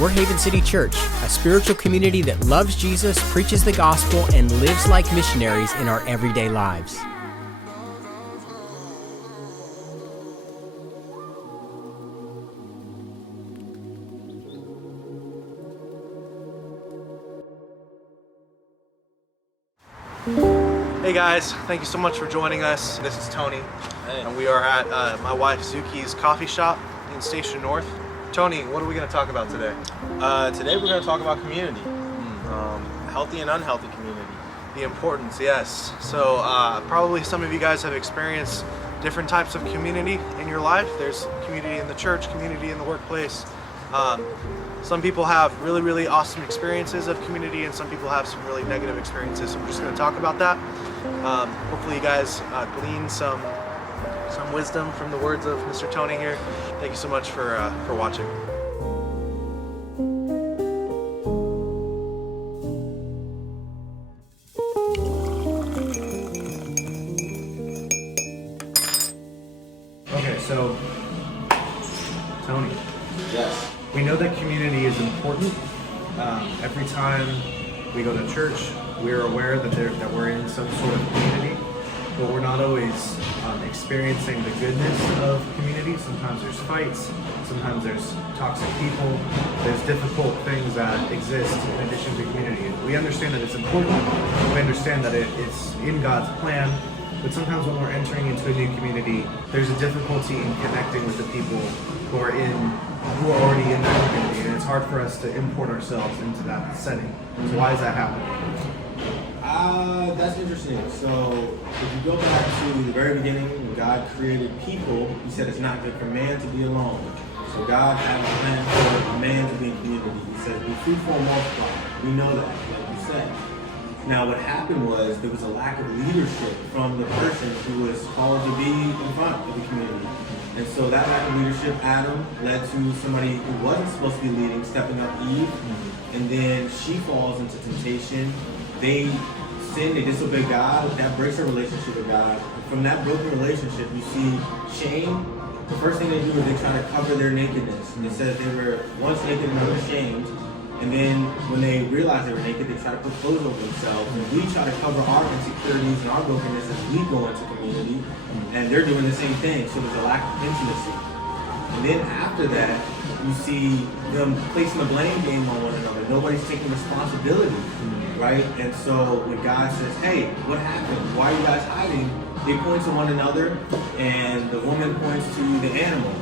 We're Haven City Church, a spiritual community that loves Jesus, preaches the gospel, and lives like missionaries in our everyday lives. Hey guys, thank you so much for joining us. This is Tony, and we are at my wife Zuki's coffee shop in Station North. Tony, what are we going to talk about today? Today we're going to talk about community, healthy and unhealthy community. The importance, yes. So probably some of you guys have experienced different types of community in your life. There's community in the church, community in the workplace. Some people have really awesome experiences of community, and some people have some really negative experiences. So we're just going to talk about that. Hopefully you guys glean some wisdom from the words of Mr. Tony here. Thank you so much for watching. Okay, so Tony. Yes. We know that community is important. Every time we go to church, we're aware that we're in some sort of community, but we're not always experiencing the goodness of community. Sometimes there's fights, sometimes there's toxic people, there's difficult things that exist in addition to community. And we understand that it's important, we understand that it's in God's plan, but sometimes when we're entering into a new community, there's a difficulty in connecting with the people who are already in that community, and it's hard for us to import ourselves into that setting. So why is that happening? That's interesting. So if you go back to the very beginning, when God created people, he said it's not good for man to be alone. So God had a plan for man to be in community. He said, be fruitful and multiply. We know that, like you said. Now what happened was there was a lack of leadership from the person who was called to be in front of the community. And so that lack of leadership, Adam, led to somebody who wasn't supposed to be leading, stepping up, Eve. And then she falls into temptation. They sin, they disobey God. That breaks their relationship with God. From that broken relationship, you see shame. The first thing they do is they try to cover their nakedness. And it says they were once naked and unashamed. And then when they realize they were naked, they try to put clothes over themselves. And we try to cover our insecurities and our brokenness as we go into community. And they're doing the same thing. So there's a lack of intimacy. And then after that, you see them placing the blame game on one another. Nobody's taking responsibility, right? And so when God says, hey, what happened? Why are you guys hiding? They point to one another, and the woman points to the animal.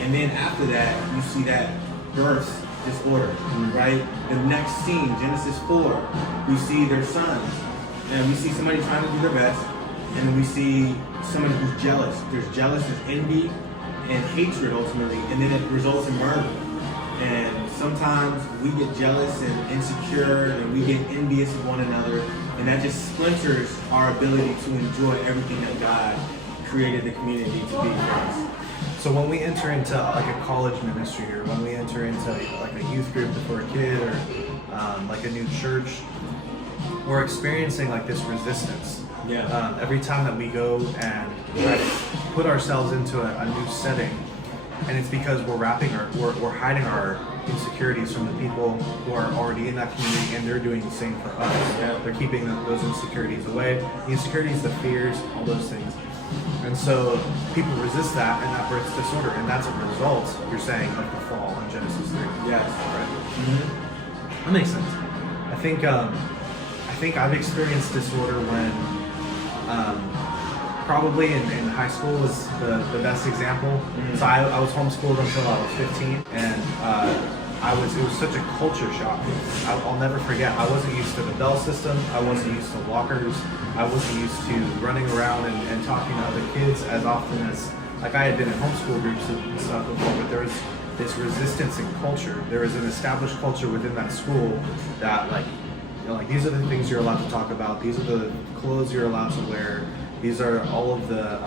And then after that, you see that birth disorder, right? The next scene, Genesis 4, we see their sons, and we see somebody trying to do their best, and then we see somebody who's jealous. There's jealous, there's envy, and hatred ultimately, and then it results in murder. And sometimes we get jealous and insecure, and we get envious of one another, and that just splinters our ability to enjoy everything that God created the community to be for us. So when we enter into like a college ministry, or when we enter into like a youth group for a kid, or like a new church, we're experiencing like this resistance. Yeah. Every time that we go and try to put ourselves into a new setting, and it's because we're hiding our insecurities from the people who are already in that community, and they're doing the same for us. Yeah. They're keeping those insecurities away. The insecurities, the fears, all those things. And so people resist that, and that births disorder, and that's a result, you're saying, of the fall in Genesis 3. Yes. Right? That makes sense. I think I've experienced disorder when probably in high school was the best example. So I was homeschooled until I was 15, and it was such a culture shock. I'll never forget, I wasn't used to the bell system, I wasn't used to lockers, I wasn't used to running around and talking to other kids as often as, like I had been in homeschool groups and stuff before, but there was this resistance in culture. There was an established culture within that school that like these are the things you're allowed to talk about, these are the clothes you're allowed to wear, these are all of the,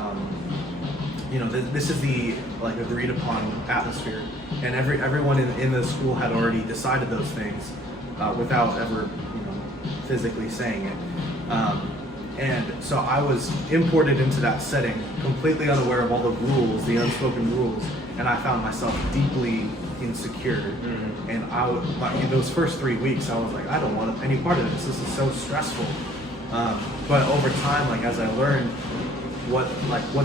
this is the like agreed upon atmosphere, and everyone in the school had already decided those things without ever physically saying it. And so I was imported into that setting, completely unaware of all the rules, the unspoken rules, and I found myself deeply insecure, and like, those first 3 weeks, I was like, I don't want any part of this. This is so stressful. But over time, like as I learned what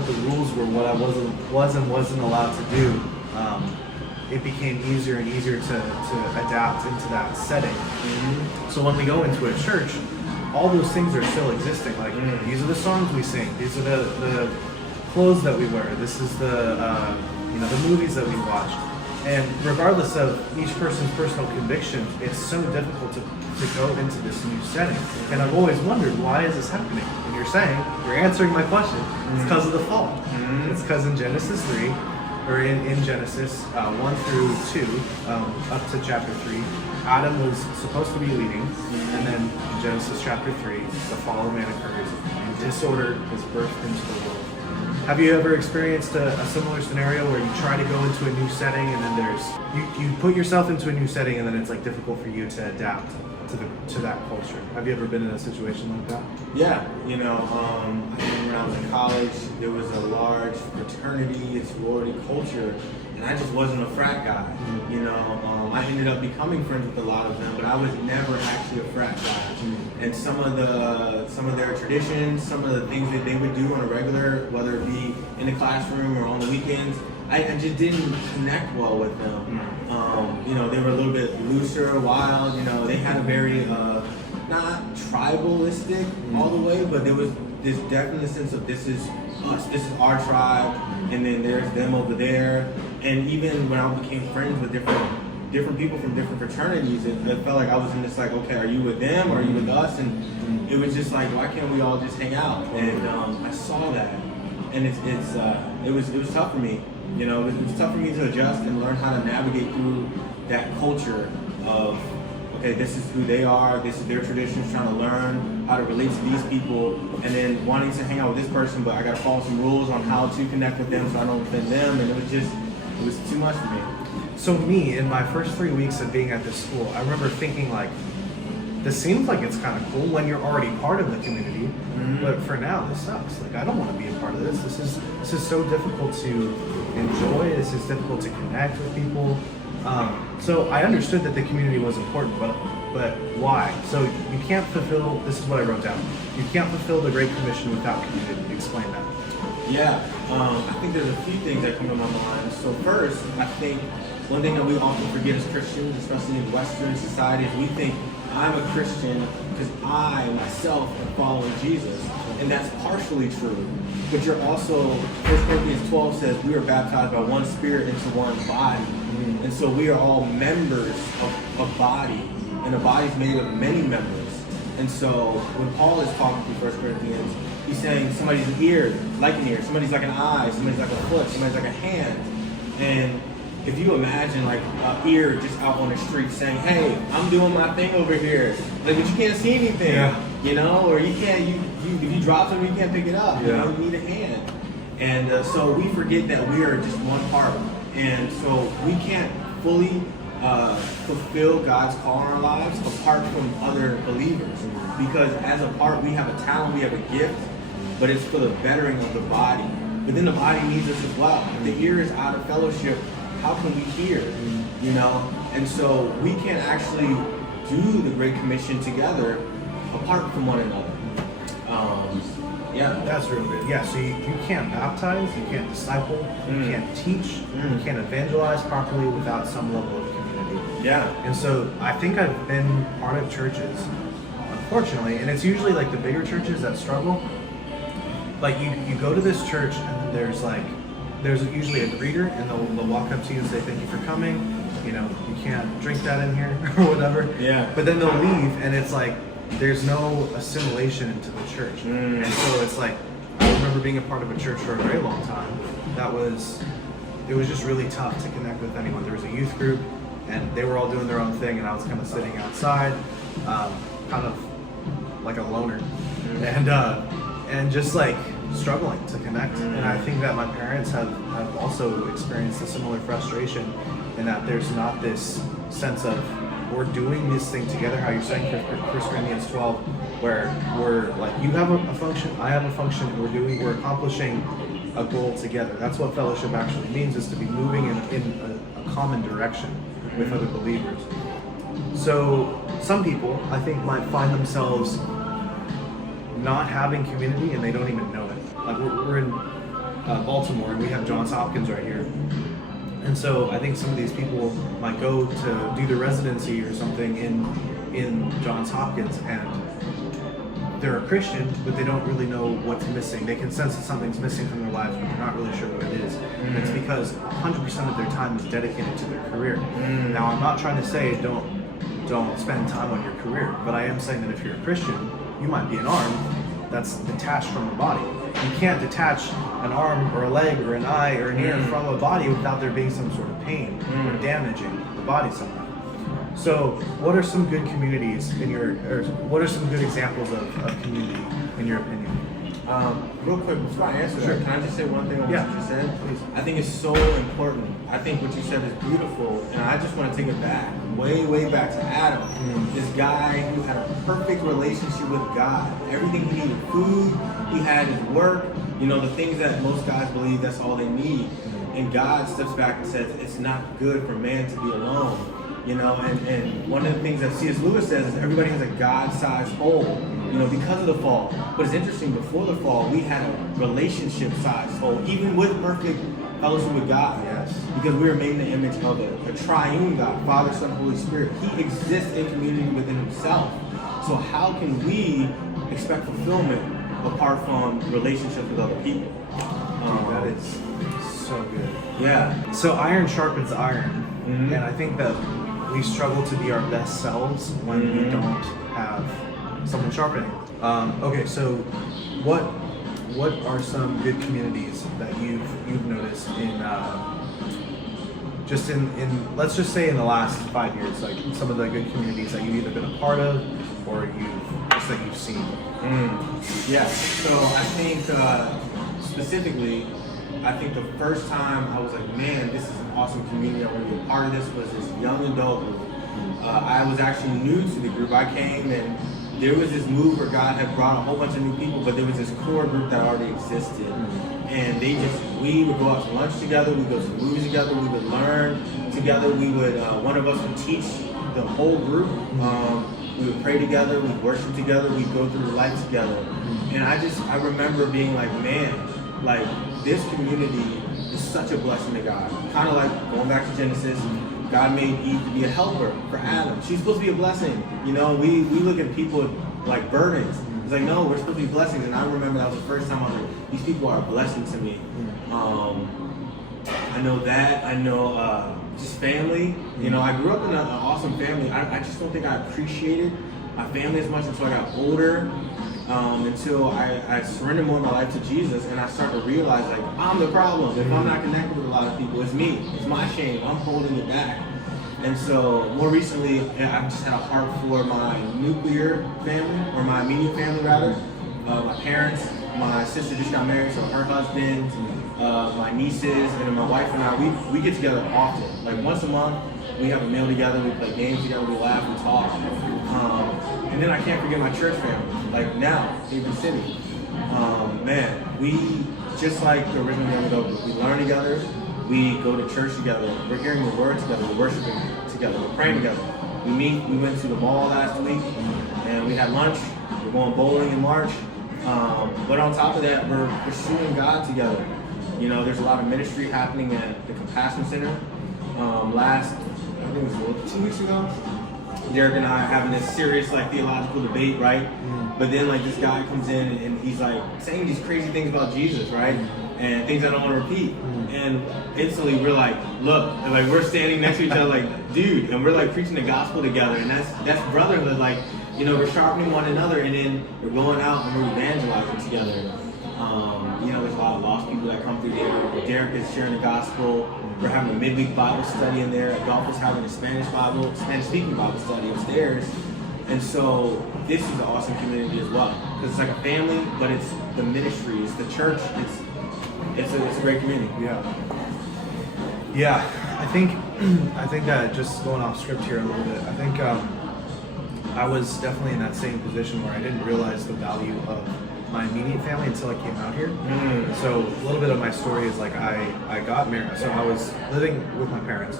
the rules were, what I wasn't allowed to do, it became easier and easier to adapt into that setting. So when we go into a church, all those things are still existing. Like these are the songs we sing, these are the clothes that we wear, this is the movies that we watch. And regardless of each person's personal conviction, it's so difficult to go into this new setting. And I've always wondered, why is this happening? And you're answering my question. It's because of the fall. It's because in Genesis 3, or in Genesis 1 through 2, up to chapter 3, Adam was supposed to be leading, and then in Genesis chapter 3, the fall of man occurs, and disorder is birthed into the world. Have you ever experienced a similar scenario where you try to go into a new setting, and then you put yourself into a new setting, and then it's like difficult for you to adapt to that culture? Have you ever been in a situation like that? Yeah, I think when I was in college, there was a large fraternity and sorority culture, and I just wasn't a frat guy. I ended up becoming friends with a lot of them, but I was never actually a frat guy. And some of their traditions, some of the things that they would do on a regular, whether it be in the classroom or on the weekends, I just didn't connect well with them. They were a little bit looser, wild. They had a very not tribalistic all the way, but there was this definite sense of this is us, this is our tribe, and then there's them over there. And even when I became friends with different people from different fraternities, it felt like I was in this like, okay, are you with them or are you with us? And it was just like, why can't we all just hang out? And I saw that, and it was tough for me. It was tough for me to adjust and learn how to navigate through that culture of, okay, this is who they are, this is their traditions, trying to learn how to relate to these people, and then wanting to hang out with this person, but I got to follow some rules on how to connect with them so I don't offend them, and it was too much for me. So me, in my first 3 weeks of being at this school, I remember thinking like, this seems like it's kind of cool when you're already part of the community, but for now, this sucks. Like, I don't want to be a part of this. This is so difficult to enjoy. This is difficult to connect with people. So I understood that the community was important, but why? So you can't fulfill, this is what I wrote down, you can't fulfill the Great Commission without community. Explain that. Yeah, I think there's a few things that come to my mind. So first, I think one thing that we often forget as Christians, especially in Western society, is we think I'm a Christian because I myself am following Jesus. And that's partially true. But you're also, 1 Corinthians 12 says we are baptized by one spirit into one body. And so we are all members of a body. And a body is made of many members. And so when Paul is talking through 1 Corinthians, he's saying somebody's an ear, like an ear, somebody's like an eye, somebody's like a foot, somebody's like a hand. And if you imagine like an ear just out on the street saying, hey, I'm doing my thing over here, like, but you can't see anything, or you can't, if you drop something, you can't pick it up, you need a hand. And so we forget that we are just one part. And so we can't fully fulfill God's call in our lives apart from other believers. Because as a part, we have a talent, we have a gift, but it's for the bettering of the body. But then the body needs us as well. If the ear is out of fellowship, how can we hear? And so we can't actually do the Great Commission together apart from one another. That's really good. Yeah, so you can't baptize, you can't disciple, you can't teach, you can't evangelize properly without some level of community. Yeah. And so I think I've been part of churches, unfortunately, and it's usually like the bigger churches that struggle. Like you go to this church and there's usually a greeter, and they'll walk up to you and say, thank you for coming. You can't drink that in here or whatever. Yeah. But then they'll leave, and it's like, there's no assimilation into the church. And so it's like, I remember being a part of a church for a very long time. It was just really tough to connect with anyone. There was a youth group, and they were all doing their own thing, and I was kind of sitting outside, kind of like a loner, and just like struggling to connect. And I think that my parents have also experienced a similar frustration in that there's not this sense of, we're doing this thing together, how you're saying for 1 Corinthians 12, where we're like, you have a function, I have a function, and we're accomplishing a goal together. That's what fellowship actually means, is to be moving in a common direction with other believers. So some people, I think, might find themselves not having community and they don't even know it. Like we're in Baltimore and we have Johns Hopkins right here. And so I think some of these people might go to do their residency or something in Johns Hopkins, and they're a Christian, but they don't really know what's missing. They can sense that something's missing from their lives, but they're not really sure what it is. And it's because 100% of their time is dedicated to their career. Now, I'm not trying to say don't spend time on your career, but I am saying that if you're a Christian, you might be an arm that's detached from the body. You can't detach an arm or a leg or an eye or an ear from a body without there being some sort of pain or damaging the body somehow. So, what are some good communities or what are some good examples of community in your opinion? Real quick, before I answer Sure. that, can I just say one thing on Yeah, what you said? please. I think it's so important. I think what you said is beautiful, and I just want to take it back, way back to Adam. This guy who had a perfect relationship with God. Everything he needed, food, he had his work, the things that most guys believe that's all they need. And God steps back and says, it's not good for man to be alone. And one of the things that C.S. Lewis says is everybody has a God-sized hole, because of the fall. But it's interesting, before the fall, we had a relationship-sized hole, even with perfect fellowship with God. Yes. Because we were made in the image of a triune God, Father, Son, Holy Spirit. He exists in community within himself. So how can we expect fulfillment apart from relationships with other people? That is so good. Yeah. So iron sharpens iron, Mhm. and I think that we struggle to be our best selves when we don't have someone sharpening. Okay, so what are some good communities that you've noticed in just in let's just say in the last 5 years, like some of the good communities that you've either been a part of or you've seen? Yeah. So I think specifically, I think the first time I was like, man, this is an awesome community. I want to be a part of this. Was this young adult group. I was actually new to the group. I came and there was this move where God had brought a whole bunch of new people, but there was this core group that already existed. And we would go out to lunch together, we'd go to the movies together, we would learn together, one of us would teach the whole group. We would pray together, we'd worship together, we'd go through life together. And I remember being like, man, like this community is such a blessing to God. Kind of like going back to Genesis, God made Eve to be a helper for Adam. She's supposed to be a blessing. We look at people like burdens. It's like, no, we're supposed to be blessings. And I remember that was the first time I was like, these people are a blessing to me. I know that. I know just family. I grew up in an awesome family. I just don't think I appreciated my family as much until I got older. Until I surrendered more of my life to Jesus, and I started to realize, like, I'm the problem. If I'm not connected with a lot of people, it's me. It's my shame. I'm holding it back. And so, more recently, I've just had a heart for my nuclear family, or my immediate family, rather. My parents, my sister just got married, so her husband, my nieces, and then my wife and I, we get together often. Like, once a month, we have a meal together, we play games together, we laugh, we talk. And then I can't forget my church family, like now, Haven City. Man, we, just like the original Young Adult Group, we learn together, we go to church together, we're hearing the word together, we're worshiping together, we're praying together. We went to the mall last week, and we had lunch, we're going bowling in March. But on top of that, we're pursuing God together. There's a lot of ministry happening at the Compassion Center. I think it was 2 weeks ago, Derek and I are having this serious theological debate, right? But then this guy comes in and he's saying these crazy things about Jesus, right? And things I don't want to repeat. And instantly we're like, look, and we're standing next to each other dude, and we're preaching the gospel together, and that's brotherhood. We're sharpening one another, and then we're going out and we're evangelizing together. There's a lot of lost people that come through there. Derek is sharing the gospel. We're having a midweek Bible study in there. Adolfo's having a Spanish-speaking Bible study upstairs. And so this is an awesome community as well, because it's like a family, but it's the ministry, it's the church. It's a great community. Yeah. I think that just going off script here a little bit. I think I was definitely in that same position where I didn't realize the value of my immediate family until I came out here. So a little bit of my story is I got married. So I was living with my parents,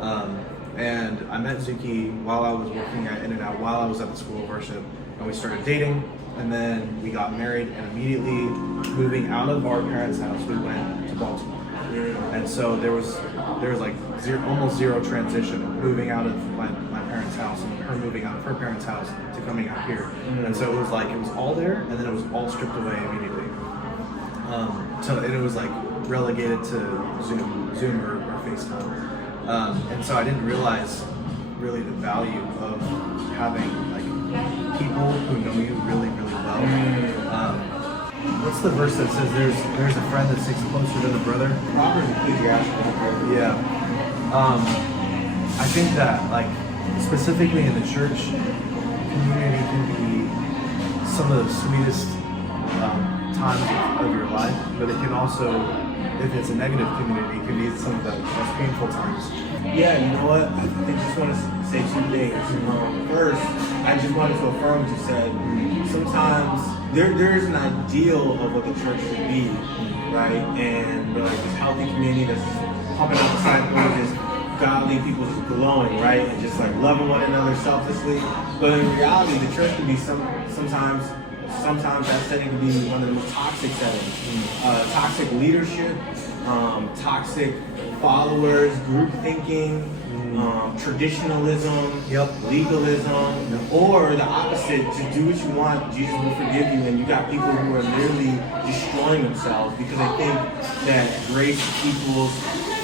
And I met Zuki while I was working at In-N-Out, while I was at the School of Worship, and we started dating, and then we got married, and immediately moving out of our parents' house, we went to Baltimore. And so there was like almost zero transition, moving out of my parents' house and her moving out of her parents' house to coming out here. And so it was all there, and then it was all stripped away immediately. So it was like relegated to Zoom or FaceTime. And so I didn't realize really the value of having like people who know you really, really well. What's the verse that says there's a friend that sticks closer than a brother? Proverbs Ecclesiastes. Yeah. I think that like specifically in the church community can be some of the sweetest times of your life, but it can also, if it's a negative community, it can be some of the most painful times. Yeah, you know what? I just want to say two things. First, I just wanted to affirm what you said. Sometimes there's an ideal of what the church should be, right? And like this healthy community that's pumping out disciples, just godly people just glowing, right? And just like loving one another selflessly. But in reality, the church can be sometimes that setting can be one of the most toxic settings. Toxic leadership, toxic followers, group thinking, traditionalism, legalism, or the opposite, just do what you want, Jesus will forgive you, and you got people who are literally destroying themselves because they think that grace equals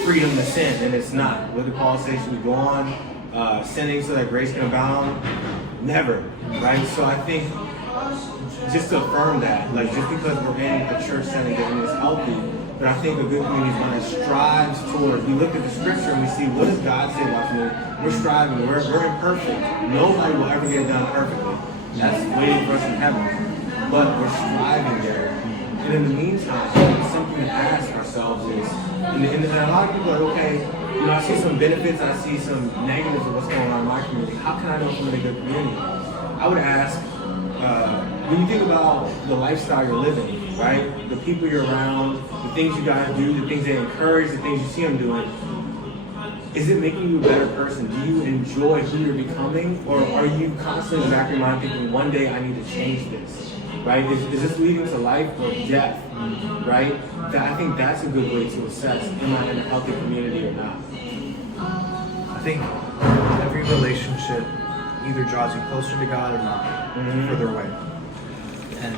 freedom to sin, and it's not. What did Paul say? Should we go on sinning so that grace can abound? Never, right? So I think just to affirm that, like just because we're in a church setting doesn't mean it's healthy, but I think a good community is one that strives towards, we look at the scripture and we see what does God say about community. We're striving, we're imperfect. Nobody will ever get it done perfectly. That's waiting for us in heaven. But we're striving there. And in the meantime, something to ask ourselves is, and a lot of people are like, okay, you know, I see some benefits, I see some negatives of what's going on in my community. How can I know if I'm in a good community? I would ask, when you think about the lifestyle you're living, right? The people you're around, the things you guys do, the things they encourage, the things you see them doing, is it making you a better person? Do you enjoy who you're becoming? Or are you constantly in the back of your mind thinking, one day I need to change this, right? Is this leading to life or death, right? I think that's a good way to assess, am I in a healthy community or not? I think every relationship either draws you closer to God or not, further away. And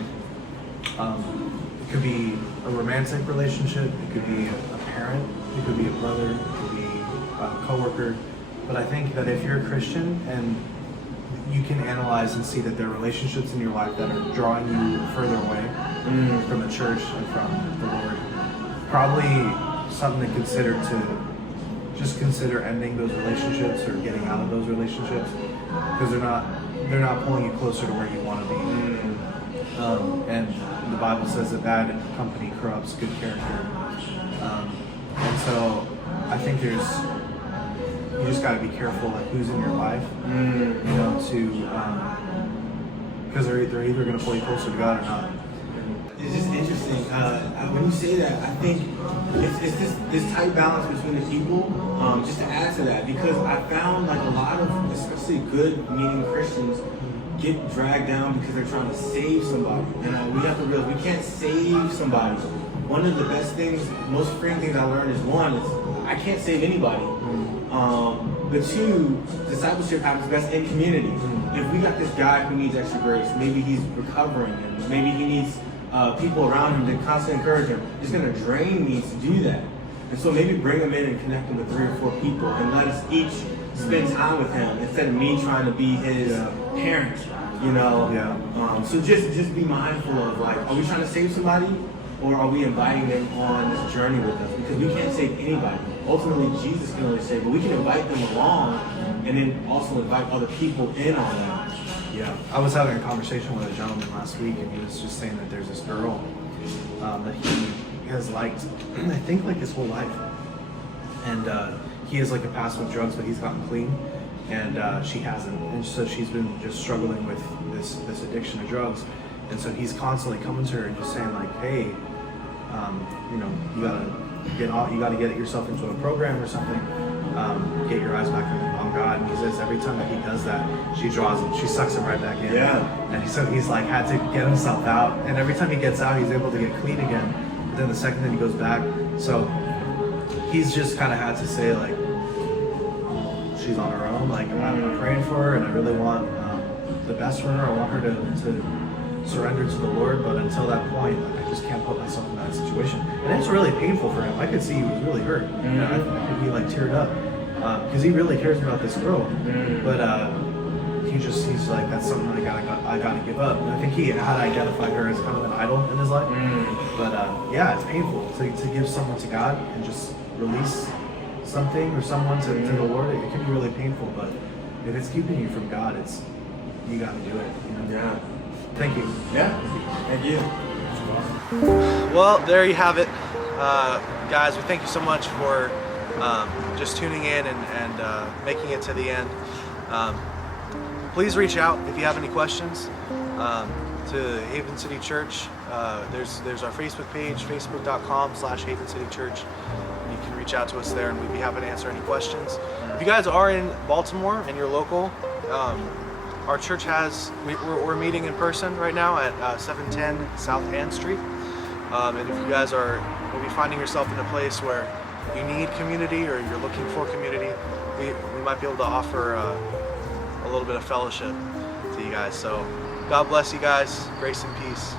it could be a romantic relationship, it could be a parent, it could be a brother, it could be a coworker. But I think that if you're a Christian and you can analyze and see that there are relationships in your life that are drawing you further away from the church and from the Lord, probably something to consider, just consider ending those relationships or getting out of those relationships, because they're not pulling you closer to where you want to be. And the Bible says that bad company corrupts good character. And so I think you just got to be careful like who's in your life, you know, because they're either going to pull you closer to God or not. It's just interesting. When you say that, I think it's this tight balance between the people. Just to add to that, because I found like a lot of, especially good-meaning Christians, get dragged down because they're trying to save somebody. And we have to realize we can't save somebody. One of the best things, most freeing things I learned is one, I can't save anybody. But two, discipleship happens best in community. If we got this guy who needs extra grace, maybe he's recovering, and maybe he needs people around him to constantly encourage him, it's going to drain me to do that. And so maybe bring him in and connect him with 3 or 4 people and let us each spend time with him instead of me trying to be his parent, you know? So just be mindful of like, are we trying to save somebody or are we inviting them on this journey with us? Because we can't save anybody. Ultimately, Jesus can only save, but we can invite them along and then also invite other people in on that. Yeah, I was having a conversation with a gentleman last week, and he was just saying that there's this girl that he has liked, I think, like his whole life. And he is like a past with drugs, but he's gotten clean, and she hasn't. And so she's been just struggling with this addiction to drugs. And so he's constantly coming to her and just saying like, hey, you know, you gotta get yourself into a program or something. get your eyes back on God. And he says every time that he does that, she draws him, she sucks him right back in. Yeah. And so he's like had to get himself out, and every time he gets out, he's able to get clean again. But then the second that he goes back, so he's just kind of had to say like, she's on her own. Like I'm praying for her, and I really want the best for her. I want her to surrender to the Lord, but until that point, I just can't put myself in that situation. And it's really painful for him. I could see he was really hurt. You know, I think he like teared up because he really cares about this girl. But he's like, that's something I gotta give up. And I think he had identified her as kind of an idol in his life. But yeah, it's painful to give someone to God and just release something or someone to the Lord. It can be really painful, but if it's keeping you from God, you gotta do it. You know? Yeah. Thank you. Yeah. Thank you. Well, there you have it. Guys, we thank you so much for just tuning in and making it to the end. Please reach out if you have any questions to Haven City Church. There's our Facebook page, facebook.com/Haven City Church. You can reach out to us there and we'd be happy to answer any questions. If you guys are in Baltimore and you're local, our church we're meeting in person right now at 710 South Ann Street. And if you guys are maybe finding yourself in a place where you need community or you're looking for community, we might be able to offer a little bit of fellowship to you guys. So God bless you guys. Grace and peace.